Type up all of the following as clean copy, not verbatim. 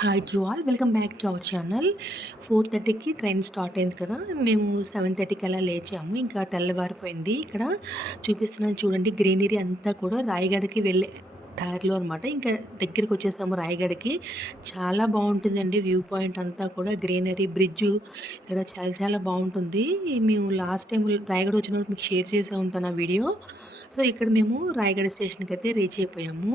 Hi to all, welcome back to our channel. 4:30కి train start అయింది కదా, మేము 7:30కి అలా లేచాము. ఇంకా తెల్లవారిపోయింది. ఇక్కడ చూపిస్తున్నాను చూడండి, గ్రీనరీ అంతా కూడా రాయగడకి వెళ్ళే దారిలో అనమాట. ఇంకా దగ్గరికి వచ్చేసాము రాయగడకి. చాలా బాగుంటుందండి వ్యూ పాయింట్ అంతా కూడా, గ్రీనరీ బ్రిడ్జు ఇక్కడ చాలా చాలా బాగుంటుంది. మేము లాస్ట్ టైం రాయగడ వచ్చినప్పుడు మీకు షేర్ చేసే ఉంటాను ఆ వీడియో. సో ఇక్కడ మేము రాయగడ స్టేషన్కి అయితే రీచ్ అయిపోయాము.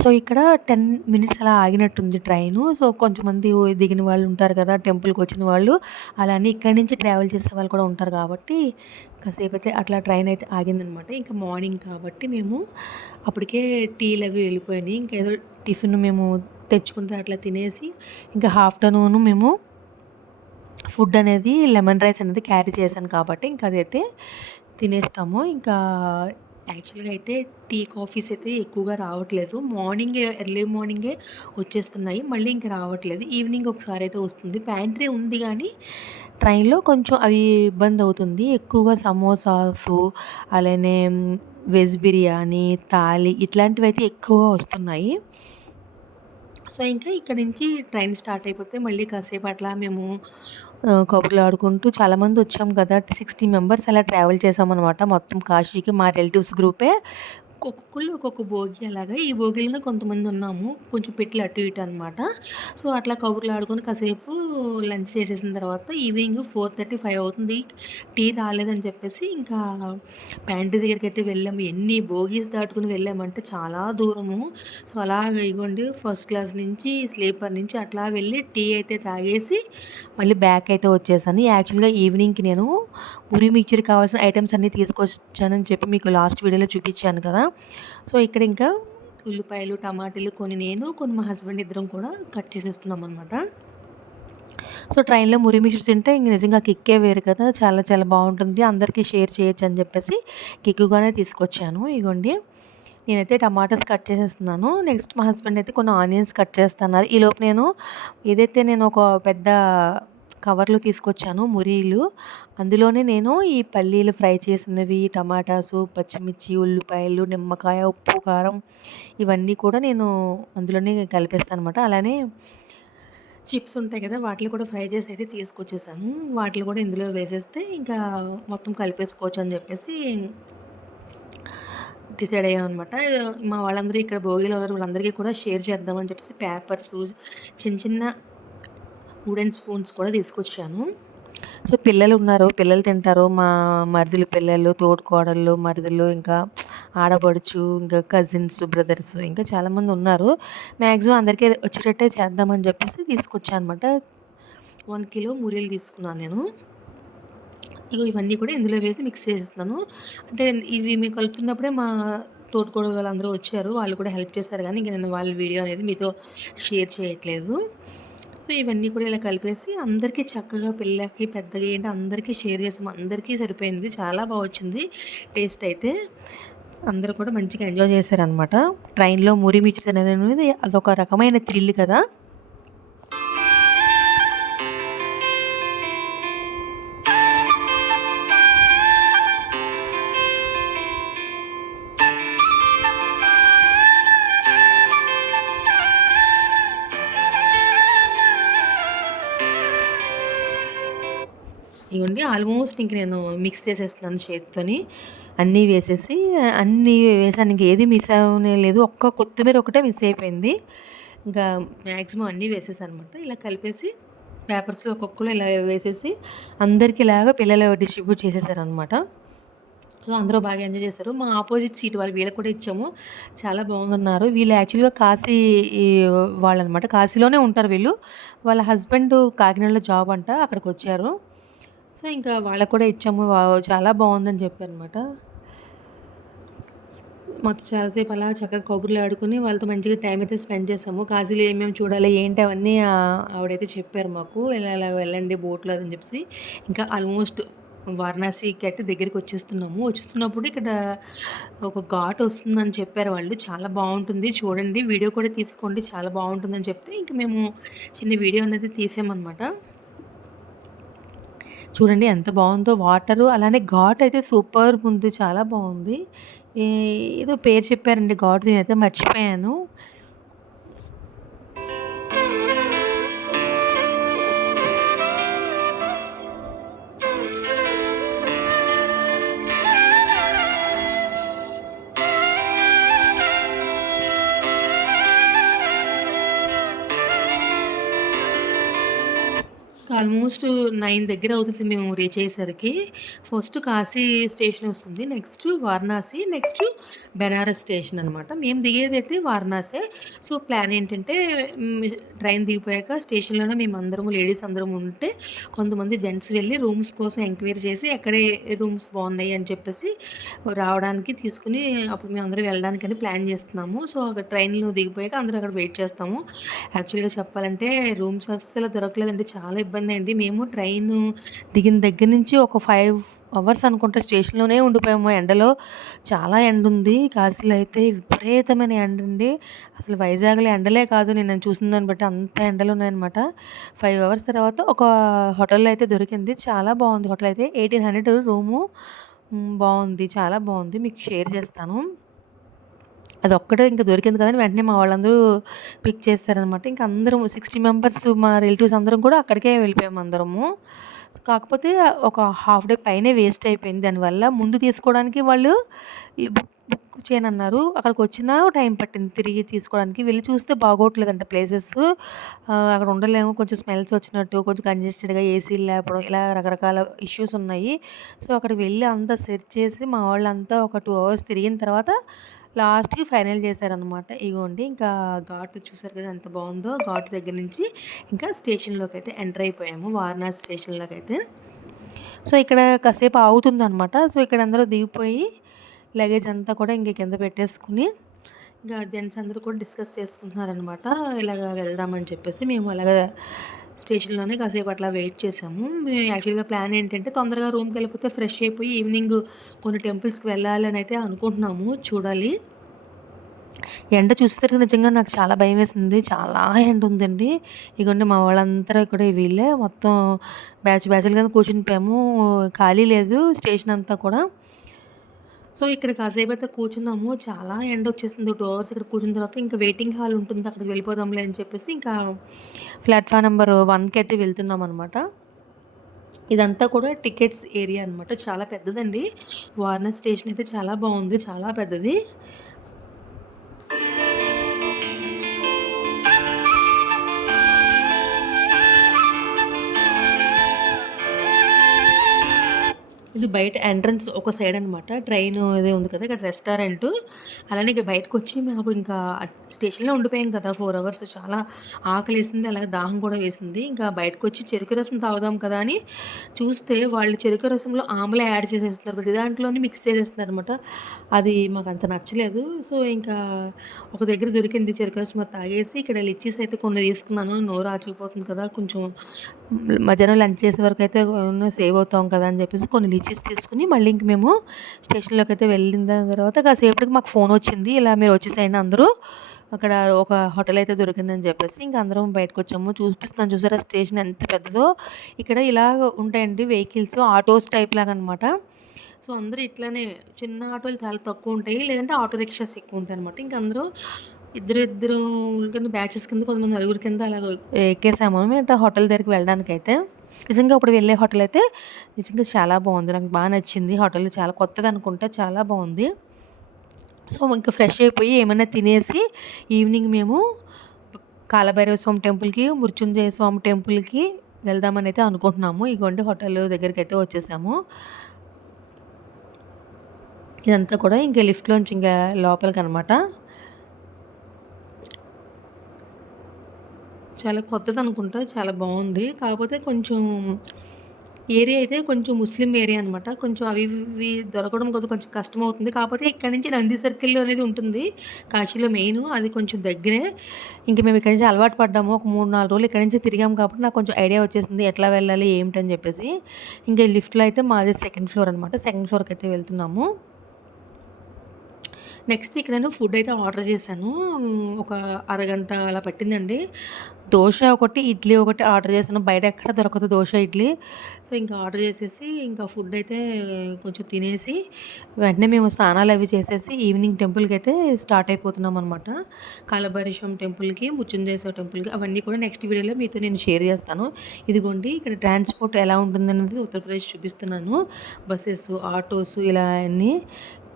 సో ఇక్కడ 10 మినిట్స్ అలా ఆగినట్టుంది ట్రైను. సో కొంచెంమంది దిగిన వాళ్ళు ఉంటారు కదా, టెంపుల్కి వచ్చిన వాళ్ళు. అలానే ఇక్కడి నుంచి ట్రావెల్ చేసే వాళ్ళు కూడా ఉంటారు కాబట్టి కాసేపు అయితే అట్లా ట్రైన్ అయితే ఆగిందనమాట. ఇంకా మార్నింగ్ కాబట్టి మేము అప్పటికే టీలు అవి వెళ్ళిపోయినాయి. ఇంకా ఏదో టిఫిన్ మేము తెచ్చుకుంటే అట్లా తినేసి ఇంకా ఆఫ్టర్నూన్ మేము ఫుడ్ అనేది లెమన్ రైస్ అనేది క్యారీ చేశాను కాబట్టి ఇంకా అదైతే తినేస్తాము. ఇంకా యాక్చువల్గా అయితే టీ కాఫీస్ అయితే ఎక్కువగా రావట్లేదు. ఎర్లీ మార్నింగే వచ్చేస్తున్నాయి, మళ్ళీ ఇంకా రావట్లేదు. ఈవినింగ్ ఒకసారి అయితే వస్తుంది. ప్యాంట్రీ ఉంది కానీ ట్రైన్లో కొంచెం అవి ఇబ్బంది అవుతుంది. ఎక్కువగా సమోసాసు, అలానే వెజ్ బిర్యానీ, థాలి ఇట్లాంటివి అయితే ఎక్కువగా వస్తున్నాయి. సో ఇంకా ఇక్కడ నుంచి ట్రైన్ స్టార్ట్ అయిపోతే మళ్ళీ కాసేపు అట్లా మేము కబుర్లు ఆడుకుంటూ చాలామంది వచ్చాము కదా, 60 మెంబర్స్ అలా ట్రావెల్ చేసామన్నమాట మొత్తం కాశీకి. మా రిలేటివ్స్ గ్రూపే. ఒక్కొక్కళ్ళు ఒక్కొక్క భోగి అలాగా. ఈ భోగిలోనే కొంతమంది ఉన్నాము, కొంచెం పెట్లు అటు ఇటు అనమాట. సో అట్లా కబుర్లు ఆడుకొని కాసేపు లంచ్ చేసేసిన తర్వాత ఈవినింగ్ 4:35 అవుతుంది. టీ రాలేదని చెప్పేసి ఇంకా ప్యాంట్రీ దగ్గరికి అయితే వెళ్ళాము. ఎన్ని భోగీస్ దాటుకుని వెళ్ళామంటే చాలా దూరము. సో అలాగ ఇగోండి, ఫస్ట్ క్లాస్ నుంచి స్లీపర్ నుంచి అట్లా వెళ్ళి టీ అయితే తాగేసి మళ్ళీ బ్యాక్ అయితే వచ్చేసాను. యాక్చువల్గా ఈవినింగ్కి నేను పూరి మిక్చర్ కావాల్సిన ఐటమ్స్ అన్నీ తీసుకొచ్చానని చెప్పి మీకు లాస్ట్ వీడియోలో చూపించాను కదా. సో ఇక్కడ ఇంకా ఉల్లిపాయలు, టమాటాలు కొన్ని మా హస్బెండ్ ఇద్దరం కూడా కట్ చేసేస్తున్నాం అనమాట. సో ట్రైన్లో మురి మిక్చర్స్ తింటే ఇంక నిజంగా కిక్కే వేరు కదా, చాలా చాలా బాగుంటుంది. అందరికీ షేర్ చేయొచ్చు అని చెప్పేసి కిక్కుగానే తీసుకొచ్చాను. ఇగోండి, నేనైతే టమాటాస్ కట్ చేసేస్తున్నాను. నెక్స్ట్ మా హస్బెండ్ అయితే కొన్ని ఆనియన్స్ కట్ చేస్తున్నారు. ఈలోపు నేను ఒక పెద్ద కవర్లో తీసుకొచ్చాను మురీలు. అందులోనే నేను ఈ పల్లీలు ఫ్రై చేసినవి, టమాటాసు, పచ్చిమిర్చి, ఉల్లిపాయలు, నిమ్మకాయ, ఉప్పు, కారం ఇవన్నీ కూడా నేను అందులోనే కలిపేస్తాను అనమాట. అలానే చిప్స్ ఉంటాయి కదా, వాటిని కూడా ఫ్రై చేసి అయితే తీసుకొచ్చేసాను. వాటిని కూడా ఇందులో వేసేస్తే ఇంకా మొత్తం కలిపేసుకోవచ్చు అని చెప్పేసి డిసైడ్ అయ్యామన్నమాట. మా వాళ్ళందరూ ఇక్కడ భోగిలో వాళ్ళందరికీ కూడా షేర్ చేద్దామని చెప్పేసి పేపర్స్, చిన్న చిన్న వుడెన్ స్పూన్స్ కూడా తీసుకొచ్చాను. సో పిల్లలు ఉన్నారు, పిల్లలు తింటారు. మా మరిదిలు పిల్లలు, తోడుకోడళ్ళు, మరిదులు, ఇంకా ఆడపడుచు, ఇంకా కజిన్స్, బ్రదర్స్ ఇంకా చాలామంది ఉన్నారు. మ్యాక్సిమం అందరికీ వచ్చేటట్టే చేద్దామని చెప్పేసి తీసుకొచ్చాను అనమాట. 1 కిలో మురీలు తీసుకున్నాను నేను. ఇవన్నీ కూడా ఇందులో వేసి మిక్స్ చేసేస్తున్నాను. అంటే ఇవి మేము కలుపుతున్నప్పుడే మా తోటికోడలు వాళ్ళందరూ వచ్చారు. వాళ్ళు కూడా హెల్ప్ చేస్తారు కానీ ఇంక నేను వాళ్ళ వీడియో అనేది మీతో షేర్ చేయట్లేదు. సో ఇవన్నీ కూడా ఇలా కలిపేసి అందరికీ చక్కగా, పిల్లలకి పెద్దగా ఏంటి అందరికీ షేర్ చేసాము. అందరికీ సరిపోయింది. చాలా బాగా వచ్చింది టేస్ట్ అయితే. అందరూ కూడా మంచిగా ఎంజాయ్ చేశారనమాట. ట్రైన్లో మురి మిర్చి అనేది అదొక రకమైన థ్రిల్ కదా. ఇవ్వండి, ఆల్మోస్ట్ ఇంక నేను మిక్స్ చేసేస్తున్నాను చేతితోని. అన్నీ వేసాను. ఇంక ఏది మిస్ అవనే లేదు. ఒక్క కొత్తిమీర ఒకటే మిస్ అయిపోయింది. ఇంకా మ్యాక్సిమం అన్నీ వేసేసాను అనమాట. ఇలా కలిపేసి పేపర్స్లో ఒక్కొక్కరు ఇలా వేసేసి అందరికీ ఇలాగా పిల్లలు డిస్ట్రిబ్యూట్ చేసేసారనమాట. సో అందరూ బాగా ఎంజాయ్ చేశారు. మా ఆపోజిట్ సీట్ వాళ్ళు వీళ్ళకి కూడా ఇచ్చాము. చాలా బాగుందన్నారు. వీళ్ళు యాక్చువల్గా కాశీ వాళ్ళనమాట. కాశీలోనే ఉంటారు వీళ్ళు. వాళ్ళ హస్బెండ్ కాకినాడలో జాబ్ అంట, అక్కడికి వచ్చారు. సో ఇంకా వాళ్ళకు కూడా ఇచ్చాము. చాలా బాగుందని చెప్పారనమాట. మొత్తం చాలాసేపు అలా చక్కగా కబుర్లు ఆడుకుని వాళ్ళతో మంచిగా టైం అయితే స్పెండ్ చేసాము. కాశీలో ఏమేమి చూడాలి ఏంటి అవన్నీ ఆవిడైతే చెప్పారు మాకు. ఇలా వెళ్ళండి బోట్లో అని చెప్పేసి. ఇంకా ఆల్మోస్ట్ వారణాసికి అయితే దగ్గరికి వచ్చేస్తున్నప్పుడు ఇక్కడ ఒక ఘాట్ వస్తుందని చెప్పారు వాళ్ళు. చాలా బాగుంటుంది చూడండి, వీడియో కూడా తీసుకోండి, చాలా బాగుంటుందని చెప్తే ఇంకా మేము చిన్న వీడియో అనేది తీసామన్నమాట. చూడండి ఎంత బాగుందో వాటరు. అలానే ఘాట్ అయితే సూపర్గా ఉంది, చాలా బాగుంది. ఏదో పేరు చెప్పారండి ఘాట్, నేనైతే మర్చిపోయాను. ఆల్మోస్ట్ 9 దగ్గర అవుతుంది మేము రీచ్ అయ్యేసరికి. ఫస్ట్ కాశీ స్టేషన్ వస్తుంది. Next Varanasi, next Benaras station అనమాట. మేము దిగేదైతే వారణాసే. సో, ప్లాన్ ఏంటంటే హ్మ్, ట్రైన్ దిగిపోయాక స్టేషన్‌లోనే మేమందరము లేడీస్ అందరం ఉంటే, కొంతమంది జెంట్స్ వెళ్ళి రూమ్స్ కోసం ఎంక్వైరీ చేసి ఎక్కడే రూమ్స్ బాగున్నాయి అని చెప్పేసి రావడానికి తీసుకొని అప్పుడు మేమందరం వెళ్ళడానికని ప్లాన్ చేస్తున్నాము. సో, అక్కడ ట్రైన్‌లో దిగిపోయాక అందరం అక్కడ వెయిట్ చేస్తాము. యాక్చువల్‌గా చెప్పాలంటే రూమ్స్ అస్సలు దొరకలేదండి. చాలా ఇబ్బందయింది. మేము ట్రైను దిగిన దగ్గర నుంచి ఒక 5 అవర్స్ అనుకుంటా స్టేషన్‌లోనే ఉండిపోయాము ఎండలో. చాలా ఎండుంది. కాశీలో అయితే విపరీతమైన ఎండండి. అసలు వైజాగ్‌లో ఎండలే కాదు నేను చూసిన దాన్ని బట్టి అంత ఎండలున్నాయనమాట. 5 అవర్స్ తర్వాత ఒక హోటల్‌లో అయితే దొరికింది. చాలా బావుంది హోటల్ అయితే. 1800 రూము. బావుంది. చాలా బావుంది. మీకు షేర్ చేస్తాను. అదొక్కటే ఇంక దొరికింది కదా అని వెంటనే మా వాళ్ళందరూ పిక్ చేశారనమాట. ఇంక అందరం 60 మెంబర్స్ మా రిలేటివ్స్ అందరం కూడా అక్కడికే వెళ్ళిపోయాము అందరము. కాకపోతే ఒక హాఫ్ డే పైనే వేస్ట్ అయిపోయింది దానివల్ల. ముందు తీసుకోవడానికి వాళ్ళు ఈ బుక్ చేయనన్నారు. అక్కడికొచ్చినా టైం పట్టింది తిరిగి తీసుకోవడానికి. వెళ్లి చూస్తే బాగోట్లేదంట ప్లేసెస్. అక్కడ ఉండలేము. కొంచెం స్మెల్స్ వచ్చినట్టు, కొంచెం కంజెస్టెడ్‌గా ఏసీలు లేకపోవడం ఇలా రకరకాల ఇష్యూస్ ఉన్నాయి. సో, అక్కడికి వెళ్లి అంతా సెర్చ్ చేసి మా వాళ్ళంతా ఒక 2 అవర్స్ తిరిగిన తర్వాత లాస్ట్‌కి ఫైనల్ చేశారనమాట. ఇగోండి ఇంకా ఘాట్ చూసారు కదా ఎంత బావుందో. ఘాట్ దగ్గర నుంచి ఇంకా స్టేషన్‌లోకైతే ఎంటర్ అయిపోయాము. వారణాసి స్టేషన్‌లోకైతే. సో, ఇక్కడ కాసేపు ఆగుతుందనమాట. సో, ఇక్కడ అందరూ దిగిపోయి లగేజ్ అంతా కూడా ఇంక కింద పెట్టేసుకొని, ఇంకా జెంట్స్ అందరూ కూడా డిస్కస్ చేసుకుంటున్నారనమాట. ఇలాగ వెళ్దామని చెప్పేసి. మేము అలాగా స్టేషన్‌లోనే కాసేపు అట్లా వెయిట్ చేసాము. మేము యాక్చువల్‌గా ప్లాన్ ఏంటంటే తొందరగా రూమ్‌కెళ్ళిపోతే ఫ్రెష్ అయిపోయి ఈవినింగ్ కొన్ని టెంపుల్స్‌కి వెళ్ళాలని అయితే అనుకుంటున్నాము. చూడాలి. ఎండ చూసేసరికి నిజంగా నాకు చాలా భయమేసింది. చాలా ఎండుందండి. ఇగోండి మా వాళ్ళందరూ కూడా వీళ్ళే మొత్తం బ్యాచ్‌లుగా కూర్చుని పోయాము. ఖాళీ లేదు స్టేషన్ అంతా కూడా. సో, ఇక్కడ కాసేపయితే కూర్చున్నాము. చాలా ఎండొచ్చేసింది. 2 అవర్స్ ఇక్కడ కూర్చున్న తర్వాత ఇంకా వెయిటింగ్ హాల్ ఉంటుంది. అక్కడికి వెళ్ళిపోదాంలే అని చెప్పేసి ఇంకా ప్లాట్‌ఫామ్ నంబర్ 1కైతే వెళ్తున్నామనమాట. ఇదంతా కూడా టికెట్స్ ఏరియా అనమాట. చాలా పెద్దదండి. వారణాసి స్టేషన్ అయితే చాలా బావుంది. చాలా పెద్దది. ఇది బయట ఎంట్రన్స్ ఒక సైడ్ అనమాట. ట్రైను ఇది ఉంది కదా! ఇక్కడ రెస్టారెంటు. అలానే ఇక బయటకొచ్చి మాకు ఇంకా స్టేషన్‌లో ఉండిపోయాం కదా! 4 అవర్స్ చాలా ఆకలేసింది. అలాగే దాహం కూడా వేసింది. ఇంకా బయటకొచ్చి చెరుకు రసం తాగుదాం కదా! అని చూస్తే వాళ్ళు చెరుకు రసంలో ఆమ్లా యాడ్ చేసేస్తున్నారు. ప్రతి దాంట్లోని మిక్స్ చేసేస్తున్నారనమాట. అది మాకంత నచ్చలేదు. సో, ఇంకా ఒక దగ్గర దొరికింది చెరుకు రసం అది తాగేసి ఇక్కడ లిచ్చీస్ అయితే కొన్ని తీసుకున్నాను. నోరు ఆచుకుపోతుంది కదా! కొంచెం మధ్యాహ్నం లంచ్ చేసే వరకైతే సేవ్ అవుతాం కదా అని చెప్పేసి కొన్ని లిచీస్ తీసుకొని మళ్ళీ ఇంక మేము స్టేషన్‌లోకైతే వెళ్ళిన దాని తర్వాత కాసేపటికి మాకు ఫోన్ వచ్చింది. ఇలా మీరు వచ్చేసేయండి అందరూ. అక్కడ ఒక హోటల్ అయితే దొరికిందని చెప్పేసి ఇంక అందరం బయటకొచ్చాము. చూపిస్తున్నాను చూసారా స్టేషన్ ఎంత పెద్దదో. ఇక్కడ ఇలాగ ఉంటాయండి వెహికల్స్ ఆటోస్ టైప్ లాగా అనమాట. సో, అందరూ ఇట్లానే చిన్న ఆటోలు చాలా తక్కువుంటాయి. లేదంటే ఆటో రిక్షాస్ ఎక్కువుంటాయనమాట. ఇంక అందరూ ఇద్దరు కింద బ్యాచెస్ కింద కొంతమంది నలుగురు కింద అలాగ ఎక్కేసాము మేము హోటల్ దగ్గరికి వెళ్ళడానికైతే. నిజంగా అప్పుడు వెళ్ళే హోటల్ అయితే నిజంగా చాలా బావుంది. నాకు బా నచ్చింది. హోటల్ చాలా కొత్తదనుకుంటా. చాలా బావుంది. సో, ఇంక ఫ్రెష్ అయిపోయి ఏమన్నా తినేసి ఈవినింగ్ మేము కాలభైరవ స్వామి టెంపుల్‌కి, మృత్యుంజయ స్వామి టెంపుల్‌కి వెళ్దామనైతే అనుకుంటున్నాము. ఇగోండి హోటల్ దగ్గరికైతే వచ్చేసాము. ఇదంతా కూడా ఇంక లిఫ్ట్‌లోంచి ఇంక లోపలికనమాట. చాలా కొత్తదనుకుంటా. చాలా బావుంది. కాకపోతే కొంచెం ఏరియా అయితే కొంచెం ముస్లిం ఏరియా అనమాట. కొంచెం అవి ఇవి దొరకడం కొద్దిగా కొంచెం కష్టమవుతుంది. కాకపోతే ఇక్కడి నుంచి నంది సర్కిల్ అనేది ఉంటుంది. కాశీలో మెయిను. అది కొంచెం దగ్గరే. ఇంక మేము ఇక్కడి నుంచి అలవాటు పడ్డాము. ఒక 3, 4 రోజులు ఇక్కడి నుంచి తిరిగాము కాబట్టి నాకు కొంచెం ఐడియా వచ్చేసింది. ఎట్లా వెళ్ళాలి ఏమిటని చెప్పేసి. ఇంక లిఫ్ట్‌లో అయితే మాది సెకండ్ ఫ్లోర్ అనమాట. సెకండ్ ఫ్లోర్‌కైతే వెళ్తున్నాము. నెక్స్ట్ ఇక్కడ నేను ఫుడ్ అయితే ఆర్డర్ చేశాను. ఒక అరగంట అలా పట్టిందండి. దోస ఒకటి, ఇడ్లీ ఒకటి ఆర్డర్ చేశాను. బయట ఎక్కడ దొరకదు దోస, ఇడ్లీ. సో, ఇంకా ఆర్డర్ చేసేసి ఇంకా ఫుడ్ అయితే కొంచెం తినేసి వెంటనే మేము స్నానాలవి చేసేసి ఈవినింగ్ టెంపుల్‌కైతే స్టార్ట్ అయిపోతున్నామనమాట. కాలభైరేశ్వరం టెంపుల్‌కి, మృత్యుంజయ స్వామి టెంపుల్‌కి అవన్నీ కూడా నెక్స్ట్ వీడియోలో మీతో నేను షేర్ చేస్తాను. ఇదిగోండి ఇక్కడ ట్రాన్స్‌పోర్ట్ ఎలా ఉంటుందనేది ఉత్తరప్రదేశ్ చూపిస్తున్నాను. బసెస్, ఆటోస్ ఇలా అన్నీ.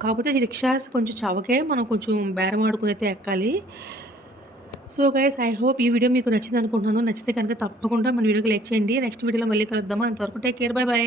కాకపోతే రిక్షాస్ కొంచెం చవకే. మనం కొంచెం బేరం ఆడుకొని అయితే ఎక్కాలి. సో గైస్ ఐ హోప్ ఈ వీడియో మీకు నచ్చిందనుకుంటున్నాను. నచ్చితే కనుక తప్పకుండా మన వీడియోకి లైక్ చేయండి. నెక్స్ట్ వీడియోలో మళ్ళీ కలుద్దాము. అంతవరకు టేక్ కేర్. By by.